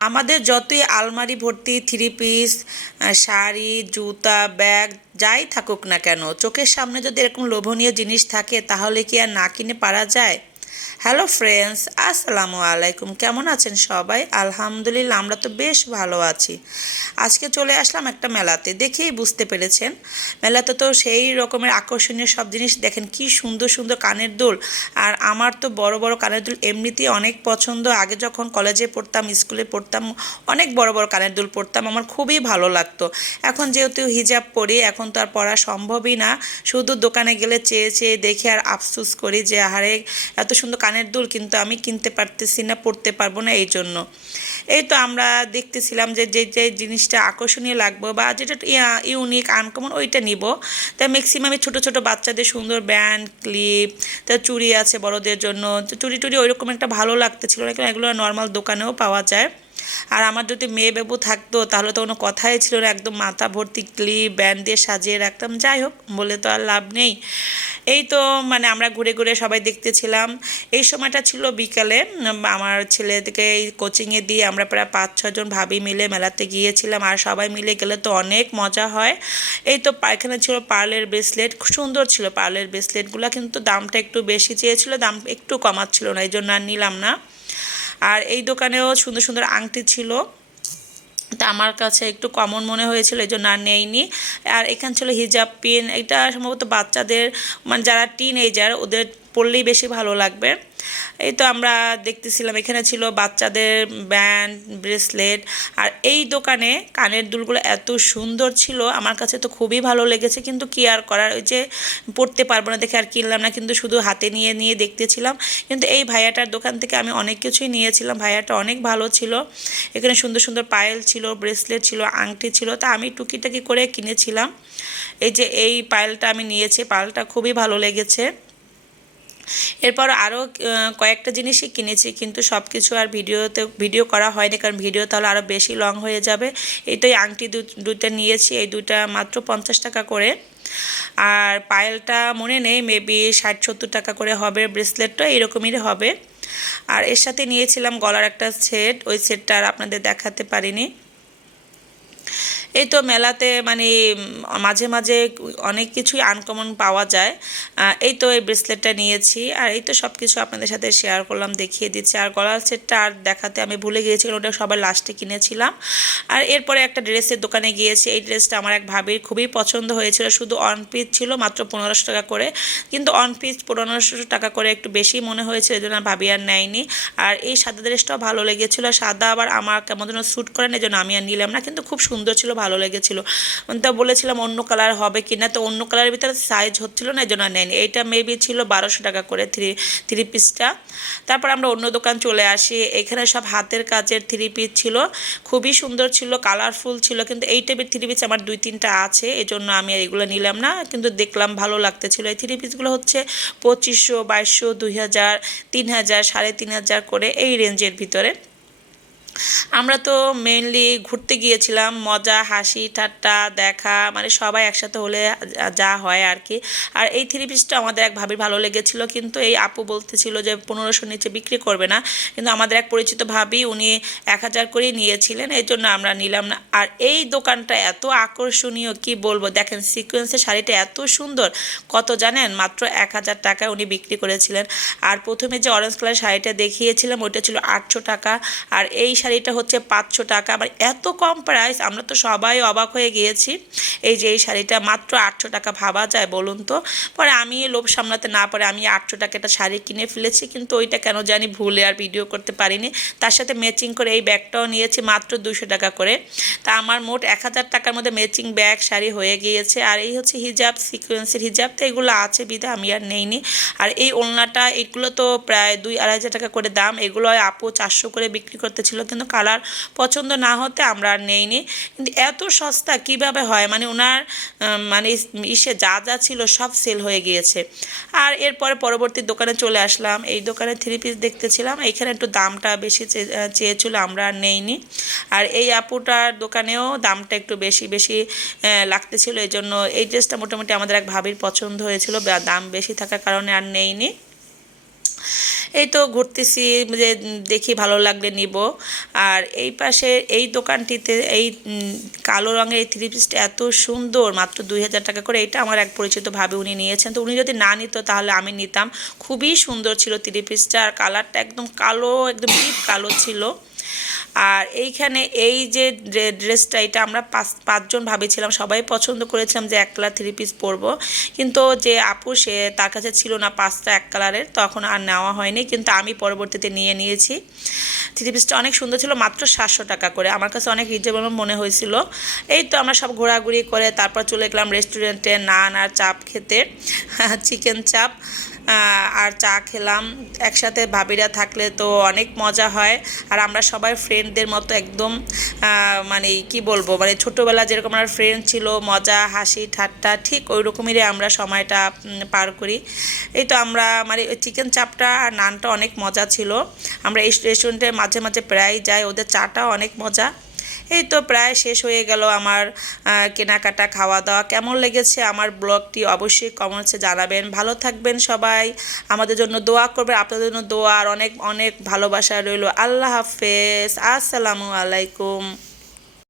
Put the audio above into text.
আমাদের যতই আলমারি ভর্তি থ্রি পিস শাড়ি, জুতা ব্যাগ যাই থাকুক না কেন, চোখের সামনে যদি এরকম লোভনীয় জিনিস থাকে, তাহলে কি আর না কিনে পারা যায়? হ্যালো ফ্রেন্ডস আসসালামু আলাইকুম কেমন আছেন সবাই? আলহামদুলিল্লাহ, আমরা তো বেশ ভালো আছি। আজকে চলে আসলাম একটা মেলাতে। দেখেই বুঝতে পেরেছেন, মেলাতে তো সেই রকমের আকর্ষণীয় সব জিনিস। দেখেন কি সুন্দর সুন্দর কানের দুল। আর আমার তো বড় বড় কানের দুল এমনিতেই অনেক পছন্দ। আগে যখন কলেজে পড়তাম, স্কুলে পড়তাম, অনেক বড় বড় কানের দুল পড়তাম। আমার খুবই ভালো লাগতো। এখন যেহেতু হিজাব পরি, এখন তো আর পড়া সম্ভবই না। শুধু দোকানে গেলে চেয়ে চেয়ে দেখে আর আফসুস করি যে, আহারে, এত সুন্দর কানের দুল কিন্তু আমি কিনতে পারতেছি না, পড়তে পারব না এই জন্য। এই তো আমরা দেখতেছিলাম যে যে যে জিনিসটা আকর্ষণীয় লাগবে বা যেটা ইউনিক আনকমন ওইটা নিব। তা ম্যাক্সিমামই ছোট ছোট বাচ্চাদের সুন্দর ব্যান্ড ক্লিপ তা চুড়ি আছে বড়দের জন্য। তো চুড়ি, টুড়ি ওইরকম একটা ভালো লাগতেছিল না এগুলো নর্মাল দোকানেও পাওয়া যায়। আর আমার যদি মেয়ে বেবু থাকতো, তাহলে তো কোনো কথাই ছিল না, একদম মাথা ভর্তি ক্লিপ ব্যান্ড দিয়ে সাজিয়ে রাখতাম। যাই হোক, বলে তো আর লাভ নেই। এই তো মানে আমরা ঘুরে ঘুরে সবাই দেখতেছিলাম। এই সময়টা ছিল বিকালে আমার ছেলেকে এই কোচিংয়ে দিয়ে আমরা প্রায় পাঁচ ছজন ভাবি মিলে মেলাতে গিয়েছিলাম আর সবাই মিলে গেলে তো অনেক মজা হয়। এই তো এখানে ছিল পার্লের ব্রেসলেট সুন্দর ছিল পার্লের ব্রেসলেটগুলো কিন্তু দামটা একটু বেশি চেয়েছিল, দাম একটু কমাচ্ছিল না, এই জন্য আর নিলাম না। আর এই দোকানেও সুন্দর সুন্দর আংটি ছিল। তা আমার কাছে একটু কমন মনে হয়েছিল, এই জন্য আর নেইনি। আর এখানে ছিল হিজাব পিন এটা সম্ভবত বাচ্চাদের মানে যারা টিন এজার ওদের পরলেই বেশি ভালো লাগবে। এই তো আমরা দেখতেছিলাম, এখানে ছিল বাচ্চাদের ব্যান্ড, ব্রেসলেট, আর এই দোকানে কানের দুলগুলো এত সুন্দর ছিল, আমার কাছে তো খুবই ভালো লেগেছে, কিন্তু কি আর করার, ওই যে পড়তে পারব না দেখে আর কিনলাম না, কিন্তু শুধু হাতে নিয়ে নিয়ে দেখতেছিলাম। কিন্তু এই ভাইয়াটার দোকান থেকে আমি অনেক কিছুই নিয়েছিলাম, ভাইয়াটা অনেক ভালো ছিল। এখানে সুন্দর সুন্দর পায়েল ছিল, ব্রেসলেট ছিল, আংটি ছিল, তা আমি টুকিটাকি করে কিনেছিলাম। এই যে এই পায়েলটা আমি নিয়েছি, পায়েলটা খুবই ভালো লেগেছে। এরপর আরও কয়েকটা জিনিসই কিনেছি, কিন্তু সব কিছু আর ভিডিওতে, ভিডিও করা হয়নি, কারণ ভিডিও তাহলে আরও বেশি লং হয়ে যাবে। এই তো এই আংটি দুটা নিয়েছি, এই দুটা মাত্র পঞ্চাশ টাকা করে। আর পায়েলটা মনে নেই মেবি ষাট, সত্তর টাকা করে হবে ব্রেসলেটটা, এরকমই হবে। আর এর সাথে নিয়েছিলাম গলার একটা সেট, ওই সেটটা আর আপনাদের দেখাতে পারিনি। এই তো মেলাতে মানে মাঝে মাঝে অনেক কিছুই আনকমন পাওয়া যায়। এই তো এই ব্রেসলেটটা নিয়েছি। আর এই তো সব কিছু আপনাদের সাথে শেয়ার করলাম, দেখিয়ে দিচ্ছি। আর গলার সেটটা আর দেখাতে আমি ভুলে গিয়েছিলাম, ওটা সবার লাস্টে কিনেছিলাম। আর এরপরে একটা ড্রেসের দোকানে গিয়েছি। এই ড্রেসটা আমার এক ভাবির খুবই পছন্দ হয়েছিল। শুধু অন পিস ছিল, মাত্র পনেরোশো টাকা করে। কিন্তু অন পিস পনেরোশো টাকা করে একটু বেশি মনে হয়েছে এই জন্য ভাবি আর নেয়নি। আর এই সাদা ড্রেসটাও ভালো লেগেছিলো। সাদা আবার আমার কেমন যেন শ্যুট করেন এই জন্য আমি আর নিলাম না। কিন্তু খুব সুন্দর ছিল ভালো লেগেছিলো। তো বলেছিলাম অন্য কালার হবে কি না তো অন্য কালারের ভিতরে সাইজ হচ্ছিল না এই জন্য নেয়নি। এইটা মেবি ছিল বারোশো টাকা করে থ্রি থ্রি পিসটা তারপর আমরা অন্য দোকান চলে আসি। এখানে সব হাতের কাজের থ্রি পিস ছিল। খুবই সুন্দর ছিল কালারফুল ছিল, কিন্তু এই টাইপের থ্রি পিস আমার দুই, তিনটা আছে এই জন্য আমি এগুলো নিলাম না, কিন্তু দেখলাম ভালো লাগতেছিল। এই থ্রি পিসগুলো হচ্ছে পঁচিশশো, বাইশশো, দুই হাজার, তিন হাজার, সাড়ে তিন হাজার করে এই রেঞ্জের ভিতরে। আমরা তো মেনলি ঘুরতে গিয়েছিলাম, মজা, হাসি, ঠাট্টা, দেখা মানে সবাই একসাথে হলে যা হয় আর কি। আর এই থ্রি পিসটা আমাদের এক ভাবির ভালো লেগেছিল, কিন্তু এই আপু বলতেছিল যে পনেরোশো নিচে বিক্রি করবে না। কিন্তু আমাদের এক পরিচিত ভাবি, উনি এক হাজার করেই নিয়েছিলেন, এই জন্য আমরা নিলাম না। আর এই দোকানটা এত আকর্ষণীয়, কি বলব? দেখেন সিকোয়েন্সের শাড়িটা এত সুন্দর। কত জানেন? মাত্র এক হাজার টাকায় উনি বিক্রি করেছিলেন। আর প্রথমে যে অরেঞ্জ কালার শাড়িটা দেখিয়েছিলাম, ওইটা ছিল আটশো টাকা। আর এই শাড়িটা হচ্ছে পাঁচশো টাকা। আবার এত কম প্রাইস আমরা তো সবাই অবাক হয়ে গিয়েছি। এই যে এই শাড়িটা মাত্র আটশো টাকা ভাবা যায় বলুন তো? পরে আমি লোভ সামলাতে না পারে আমি আটশো টাকা একটা শাড়ি কিনে ফেলেছি, কিন্তু ওইটা কেন জানি ভুলে আর ভিডিও করতে পারিনি। তার সাথে ম্যাচিং করে এই ব্যাগটাও নিয়েছি মাত্র দুশো টাকা করে। তা আমার মোট এক হাজার টাকার মধ্যে ম্যাচিং ব্যাগ শাড়ি হয়ে গিয়েছে। আর এই হচ্ছে হিজাব সিকোয়েন্সের হিজাব তো এগুলো আছে বিধে, আমি আর নেইনি। আর এই ওলনাটা, এগুলো তো প্রায় দুই আড়াই হাজার টাকা করে দাম। এগুলো আপু চারশো করে বিক্রি করতেছিল কিন্তু কালার পছন্দ না হতে আমরা আর নেইনি। কিন্তু এত সস্তা কীভাবে হয়? মানে ওনার মানে ইসে যা যা ছিল সব সেল হয়ে গিয়েছে। আর এরপরে পরবর্তী দোকানে চলে আসলাম। এই দোকানে থ্রি পিস দেখতেছিলাম। এইখানে একটু দামটা বেশি চেয়েছিল, আমরা আর নেইনি। আর এই আপুটার দোকানেও দামটা একটু বেশি বেশি লাগতেছিল। এই জন্য এই ড্রেসটা মোটামুটি আমাদের এক ভাবির পছন্দ হয়েছিল। দাম বেশি থাকার কারণে আর নেইনি। এই তো ঘুরতেছি, যে দেখি ভালো লাগলে নিব। আর এই পাশে, এই দোকানটিতে এই কালো রঙের এই থ্রি পিসটা এত সুন্দর, মাত্র দুই হাজার টাকা করে। এটা আমার এক পরিচিত ভাবে উনি নিয়েছেন। তো উনি যদি না নিত, তাহলে আমি নিতাম। খুবই সুন্দর ছিল থ্রি পিসটা আর কালারটা একদম কালো, একদম ডিপ কালো ছিল। আর এইখানে এই যে ড্রেসটা, এটা আমরা পাঁচ, পাঁচজন ভাবেছিলাম। সবাই পছন্দ করেছিলাম যে এক কালার থ্রি পিস পরবো। কিন্তু যে আপু, সে তার কাছে ছিল না পাঁচটা এক কালারের, তখন আর নেওয়া হয়নি। কিন্তু আমি পরবর্তীতে নিয়ে নিয়েছি। থ্রি পিসটা অনেক সুন্দর ছিল, মাত্র সাতশো টাকা করে। আমার কাছে অনেক রিজনেবল মনে হয়েছিল। এই তো আমরা সব ঘোরাঘুরি করে তারপর চলে গেলাম রেস্টুরেন্টে নান আর চাপ খেতে। চিকেন চাপ। আর চা খেলাম। একসাথে ভাবিরা থাকলে তো অনেক মজা হয়। আর আমরা সবাই ফ্রেন্ডদের মতো একদম মানে কি বলব মানে ছোটোবেলা যেরকম আমার ফ্রেন্ড ছিল, মজা, হাসি, ঠাট্টা, ঠিক ওই রকমেরই আমরা সময়টা পার করি। এই তো আমরা মানে চিকেন চাপটা আর নানটা অনেক মজা ছিল। আমরা এই রেস্টুরেন্টে মাঝে মাঝে প্রায় যাই, ওদের চাটাও অনেক মজা। এই তো প্রায় শেষ হয়ে গেল আমার কেনাকাটা খাওয়া দাওয়া কেমন লেগেছে আমার ব্লগটি অবশ্যই কমেন্টসে জানাবেন। ভালো থাকবেন সবাই। আমাদের জন্য দোয়া করবেন। আপনাদের জন্য দোয়া আর অনেক অনেক ভালোবাসা রইল। আল্লাহ হাফেজ। আসসালামু আলাইকুম।